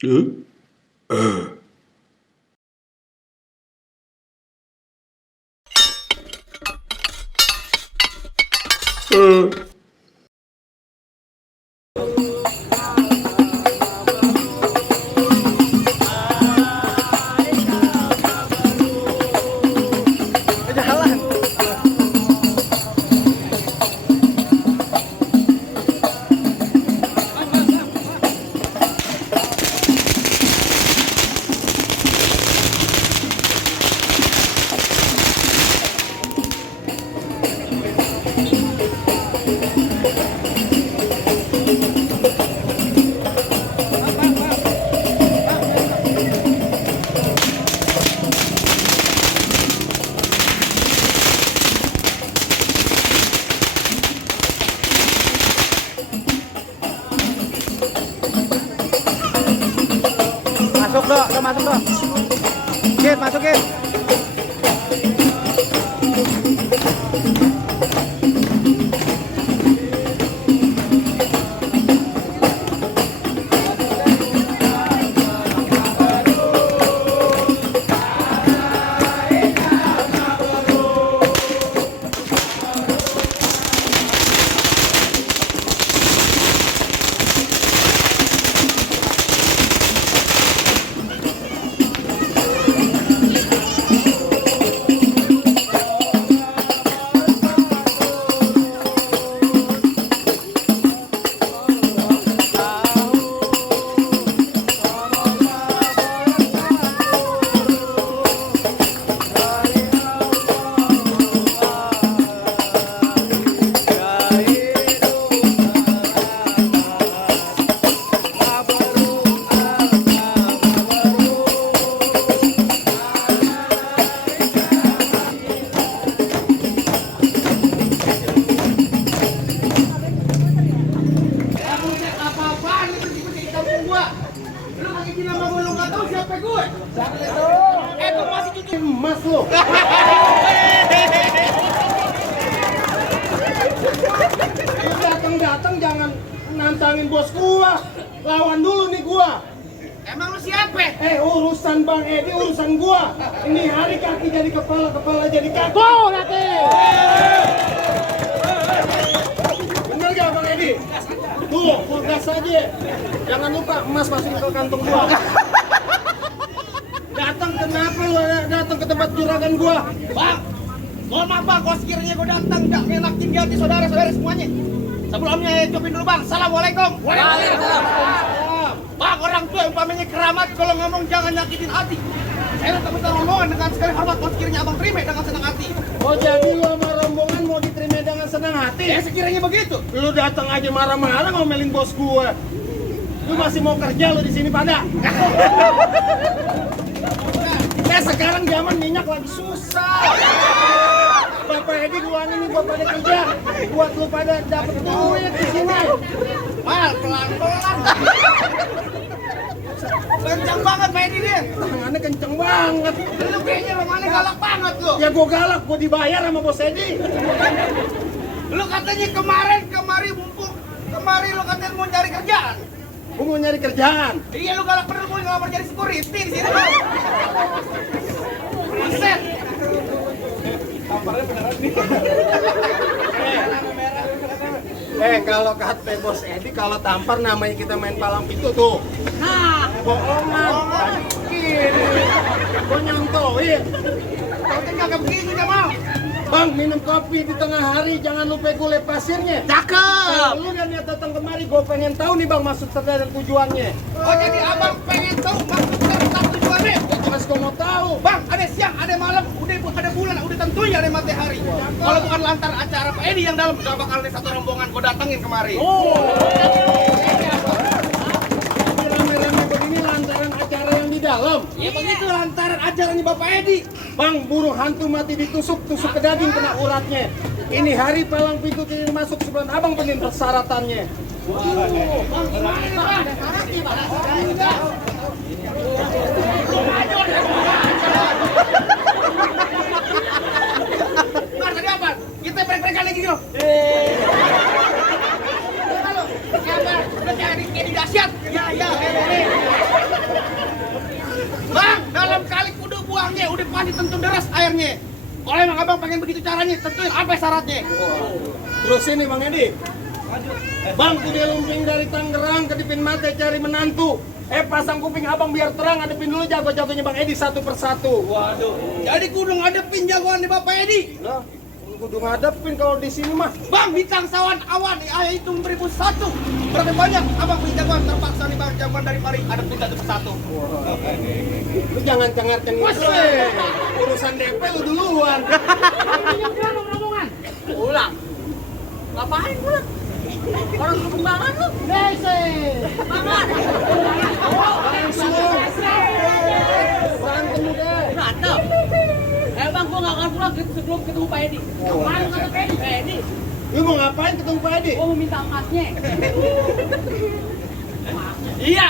Huh? Uh. Uh. Masuk dok, masuk dok. Git, masukin. Emas lo. Datang-datang jangan nantangin bos gua. Lawan dulu nih gua. Emang lu siapa? Urusan Bang Edi, urusan gua. Ini hari kaki jadi kepala, kepala jadi kaki. Go nanti. Bener gak Bang Edi? Tuh, full gas aja. Jangan lupa emas masukin ke kantong gua. Datang kenapa lu datang ke tempat juragan gua? Bang, mohon maaf bang, kalau sekiranya gue datang gak ngenakin di hati saudara-saudara semuanya. Sebelumnya ucapin dulu bang, Assalamualaikum. Waalaikumsalam. Bang, orang tua umpamanya keramat, kalau ngomong jangan nyakitin hati. Saya tetap minta rombongan dengan sekali hormat, kalau sekiranya abang terima dengan senang hati. Oh jadi lu sama rombongan mau diterima dengan senang hati? Ya sekiranya begitu. Lu datang aja marah-marah ngomelin bos gua. Lu masih mau kerja lu di sini pada? Sekarang zaman minyak lagi susah. Bapak Edi uangin nih buat pada kerja, buat lu pada dapet duit di sini. Mal, pelan-pelan. Kencang banget Pak Edi dia. Tangannya kenceng banget. Lu kayaknya romannya galak banget lu. Ya gua galak, gua dibayar sama bos Edi. Lu katanya kemari mumpung. Kemari lu katanya mau cari kerjaan. Gua mau nyari kerjaan. Iya lu galak bener, mau ngelamar jadi security di sini bang. Buset. Tamparnya beneran nih. Kalau kata bos Edi, kalau tampar namanya kita main palang pintu tuh. Nah, Bohongan. Gini. Gua nyontohin. kau kan kagak begini gak mau. Bang, minum kopi di tengah hari, jangan lupa gulai pasirnya. Cakep. Lu udah niat datang kemari, gue pengen tahu nih bang maksud serta dan tujuannya. Oh jadi abang pengen tahu maksud serta tujuannya? Ya jelas gue mau tahu. Bang, ada siang, ada malam, udah ada bulan, udah tentunya ada matahari. Kalau bukan lantar acara Pak Edi yang dalam, gak bakal ada satu rombongan gue datengin kemari. Rame-rame begini lantaran acara yang di dalam. Ya begitu lantaran ajarannya Bapak Edi. Bang, burung hantu mati ditusuk ke daging kena uratnya. Ini hari palang pintu tidak masuk sebelum abang penin persyaratannya. Bang, gimana nih bang? Ada syaratnya bang. Bang, tadi apa? Kita break-breakan lagi gitu. Siapa? Udah kayak di dahsyat. Ya, ditentu deras airnya. Kalau emang abang pengen begitu caranya, tentuin apa syaratnya. Terus ini Bang Edi. Bang, dia lumping dari Tangerang ke Dipin Mate cari menantu. Pasang kuping abang biar terang, adepin dulu jago-jagonya Bang Edi satu persatu. Waduh, jadi kudu ngadepin jagoan di Bapak Edi. Nah, kudu ngadepin kalau di sini mah. Bang, bintang sawan awan, ayah itu 1001. Berapa banyak abang punya jagoan terpaksa nih bang jagoan dari Pari, adepin satu persatu. Lu jangan cengar-cengir lu. Urusan DP lu duluan. Ulang. Ngapain pulang? Orang kembangan lu. Banget. Langsung. Berantem udah. Berantem. Bang, gua nggak akan pulang sebelum ketemu Pak Edi. Kemarin kata Pak Edi. Pak Edi. Lu mau ngapain ketemu Pak Edi? Gua mau minta emasnya. Iya.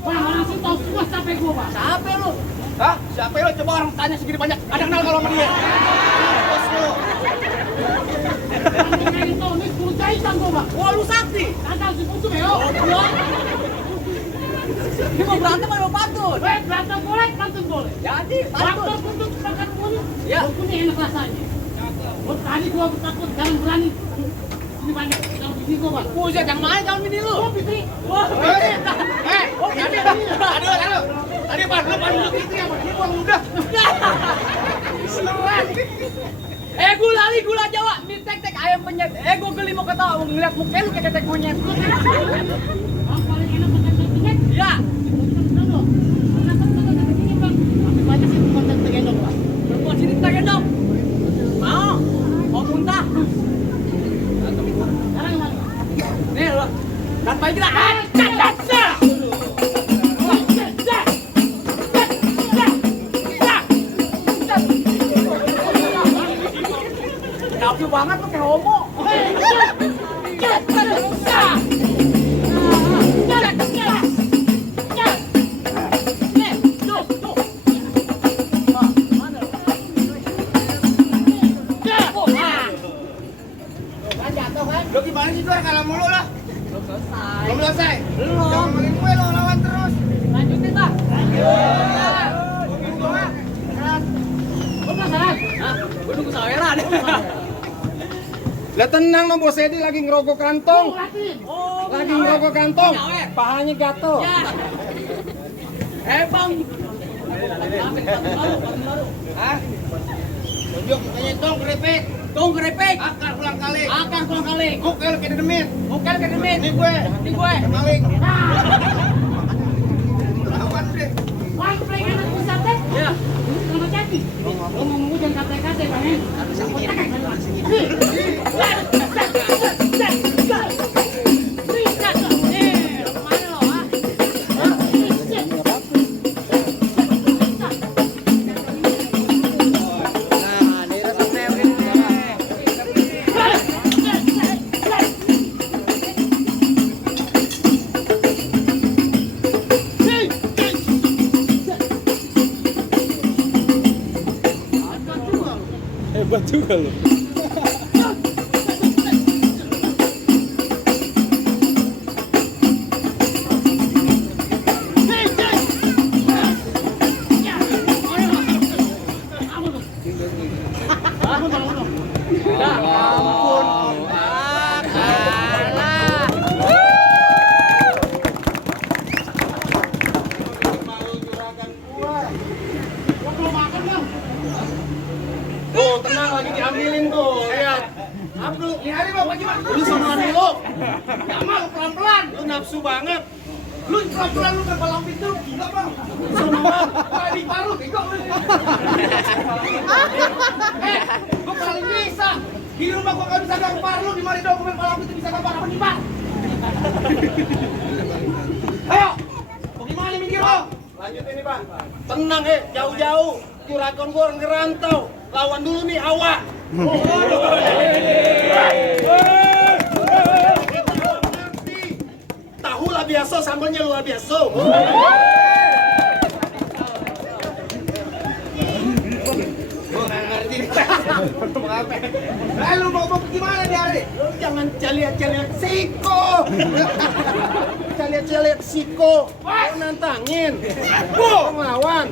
Bang, langsung tahu semua capek gua, Pak. Capek lu. Hah? Siapa lo? Coba orang tanya segini banyak. Ada kenal kalau sama dia? Bos lo. Ini tuh, ini 10 jahitan gua, Pak. Wah, lu sakti. Kagak si putu, ya. Ini mau berantem atau mau pantun? Berantem boleh, pantun boleh. Jadi, pantun. Pantun untuk makan kulit. Ya. Kulit enak rasanya. Tadi gua takut, jangan berani. Ini banyak, jangan bini gua, Pak. Buset, yang main jangan bini lu. Oh, bini. Wah, Aduh. Tadi Pak, lu paling duduk itu ya, Pak. Ini buang udah. Seneran. Gula Jawa, mie tek-tek ayam penyet. Gua geli mau ketawa, ngeliat muka lu kayak tek monyet. Yang paling enak makan tek penyet? Iya. Tapi banyak sih bukan tek gendong, Pak. Berbuat sini tek gendong. Mau muntah. Sekarang gimana? Nih lo, tanpa gerak. Nafsu banget tuh kayak homo. Lo gimana sih, Dor? Kalah mulu lah. Belum selesai. Belum selesai? Belum. Jangan ngomongin gue, lo lawan terus. Lanjutin, Pak. Gue nunggu saweran. Lah tenang no Bos Edi lagi ngerogok kantong. Lagi ngerogok kantong. Pahanya gatel. Ya. Bang. Hah? Tunjuk mukanya dong, keripik. Tong keripik. Akar pulang kali. Akan pulang kali. Kukel kayak demit. Bukan ke demit. Ini gue. Ini gue. Maling. Lawan deh. Wah, pengen anak wisata? Ya. Sama jadi. Lo ngomong jangan kata-kata, Bang. Hebat juga lu. Tuh, tenang lagi diambilin tuh, lihat. Abdul, Lihat ini bapak gimana? lu sama dulu. Jamal pelan-pelan. Lu nafsu banget. Lu pelan-pelan lu kepalang pintu. Gila bang. Wah di paru bego lu. Gua paling bisa. Di rumah gua nggak bisa gambar lu. Di mari dokumen palang pintu bisa gambar apa nih pak? Ayo. Bagaimana minggir lo? Lanjut ini, Pak. Tenang, jauh-jauh. Juragan gua orang ngerantau. Lawan dulu nih awak. Tahu lah biasa, sambalnya luar biasa. Gua nggak ngerti. Lu mau gimana di hari? Lu jangan caliat-caliat siko. saya lihat Siko. Mau nantangin. Mau ngelawan.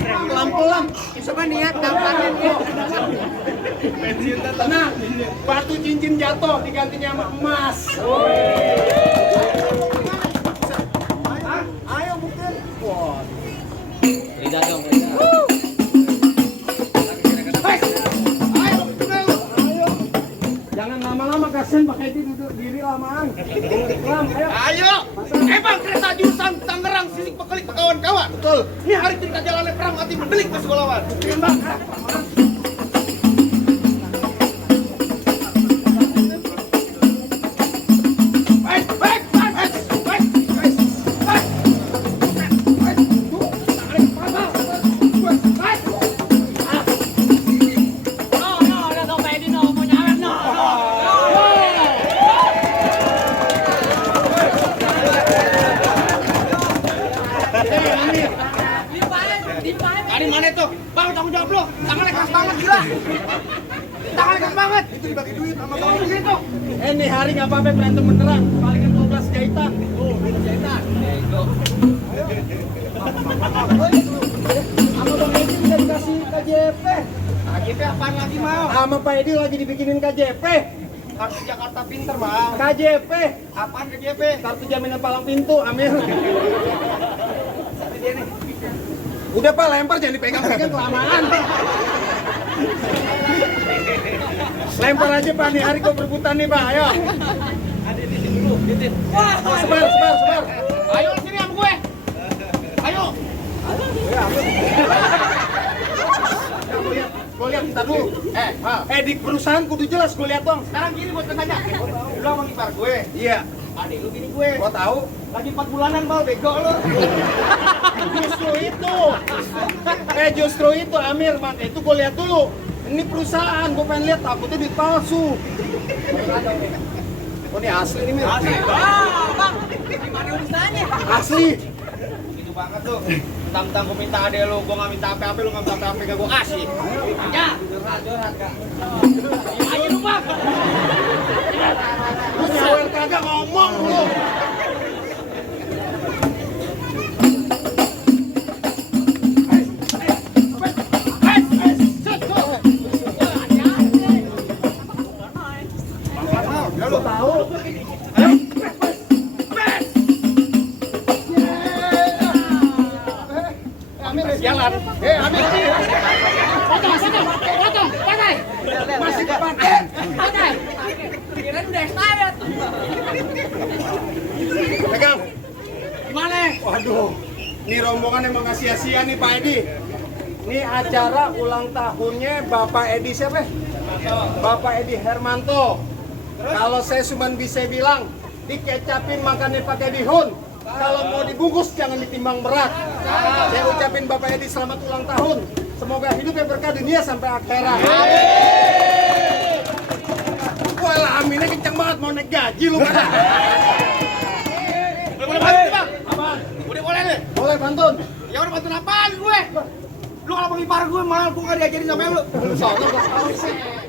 Pelan-pelan. Coba niat tampanin kok. Tenang. Batu cincin jatuh digantinya sama emas. Ayo buktiin. Lidah dong, lidah. Jangan lama-lama kasihan pakai itu duduk diri lamaan. Ayo. Bang, kereta jurusan Tangerang Sisik Pekelik kawan-kawan. Betul. Ini hari kita jalannya perang mati berdelik pas lawan. Bang. Tadi mana itu? Bang, tanggung jawab lo. Tangannya keras banget gila. Tangannya keras banget. Itu dibagi duit sama bang gitu. Ini hari nggak apa-apa berantem beneran. Palingan 12 jahitan. Oh, 12 jahitan. Ego. Sama Bang Edi udah dikasih KJP. KJP apaan lagi mau? Sama Pak Edi lagi dibikinin KJP. Kartu Jakarta Pinter mau. KJP. Apaan KJP? Kartu jaminan palang pintu, Amir. Udah Pak, lempar jangan dipegang-pegang kelamaan. Lempar aja Pak, nih hari kok berebutan nih Pak, ayo. Ada di sini dulu, titit. Sebar. Ayo sini sama gue. Ayo. Gue lihat kita dulu. Di perusahaan kudu jelas, gue lihat dong. Sekarang gini buat tanya. Lu sama ipar gue. Iya, Adik lu gini gue. gue tahu. Lagi 4 bulanan mau bego lu. Justru itu Amir, man. Itu gue lihat dulu. Ini perusahaan, gue pengen lihat takutnya duit palsu. Oh ini asli nih Mir. Bang. Gimana urusannya? Asli. Gitu banget tuh. Tentang gue minta adek lu, gue gak minta apa-apa, lu gak minta apa-apa, gak gue kasih. Ya. Jorat Kak. Ayo lu Bang. Lu nyawer kagak ngomong lu. Lu tahu? Amir jalan. Amir. Potong, pakai. Masih kepake. Pakai. Kirain udah expired. Pegang. Gimana? Waduh. Ini rombongan emang gak sia-sia nih Pak Edi. Ini acara ulang tahunnya Bapak Edi siapa? Bapak Edi Hermanto. Kalau saya cuma bisa bilang, dikecapin makannya pakai bihun. Kalau mau dibungkus jangan ditimbang berat. Saya ucapin Bapak Edi selamat ulang tahun. Semoga hidupnya berkah dunia sampai akhirat. Walah aminnya kenceng banget mau naik gaji lu kan. Boleh bantu Bang? Apaan? Udah boleh nih? Boleh pantun? Ya udah bantuin apaan gue? Lu kalau bang ipar gue malah gue gak diajarin sama lu. Soalnya gak tahu sih.